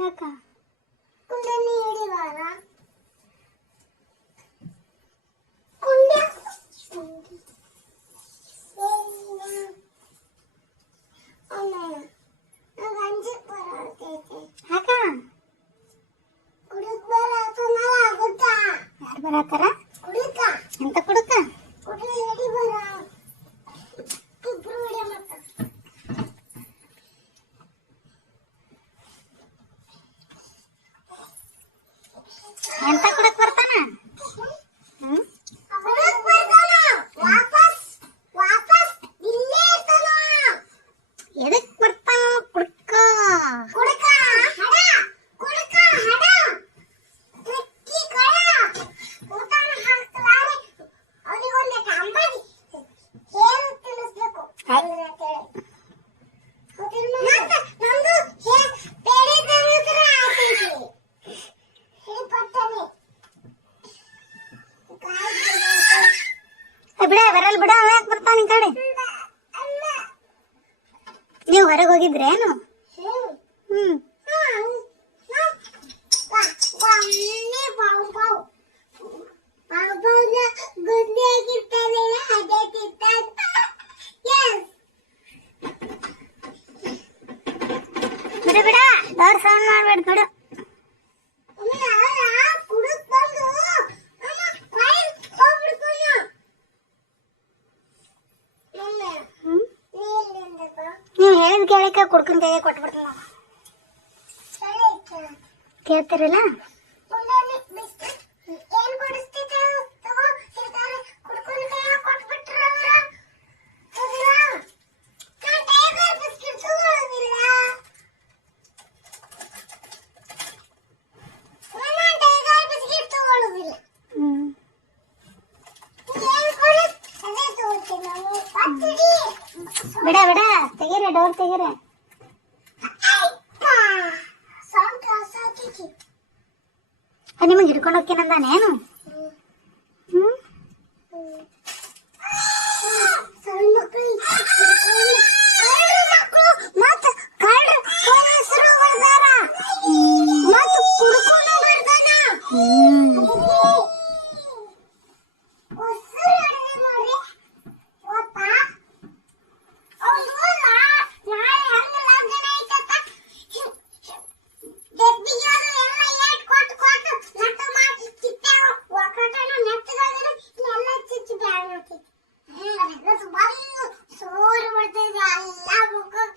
ಯಾಕ ಕುಂಡನಿ ಹಿಡಿಬಾರ ಕುಂಡ ಹಾಕ ಕುಡುಕ್ ಬರ ಆಗುತ್ತಾ ಯಾರು ಬರಾತಾರ எதுக்கு கொடுத்தா கொடுக்கா கொடுக்கா ஹடா கொடுக்கா ஹடா கிக்கி கொடா ಊಟನ ಹಾಕ್ತಲಾರೆ ಅವರಿಗೆ ಒಂದು ಅಂಬಾರಿ ಏನು ತಿನ್ನಿಸ್ಬೇಕು ನಮ್ದು ಬೇರೆ ತಿನ್ನಿಸ್ರೆ ಆಗ್ತೈತಿ ಹಿಡಿಪಟ್ಟನೆ ಬಿಡ ಬರಲ್ ಬಿಡ ಬರ್ತಾನೆ ಕಡೆ ಹೊರಗೆ ಹೋಗಿದ್ರೇನು ಹ್ಮ್. ಬಿಡು ಬಿಡ ದೊಡ್ಡ ಸೌಂಡ್ ಮಾಡ್ಬೇಡ ಬಿಡು. ಏನು ಕೇಳಕ್ಕೆ ಕುಡ್ಕೊಂಡ್ ಕೈಗೆ ಕೊಟ್ಬಿಡ್ತೀನಿ ಕೇಳ್ತಿರಲ್ಲ ಬಿಡ ಬಿಡ. ತೆಗೀರಿ ಡೋರ್ ತೆಗೀರಿ ನಿಮಗೆ ಹಿಡ್ಕೊಂಡು ಹೋಗ್ತೀನಂದಾನೇನು ಹ್ಮ್? ಹ್ಮ್ സോറ് കൊടുത്തത് എല്ലാ ബുക്കും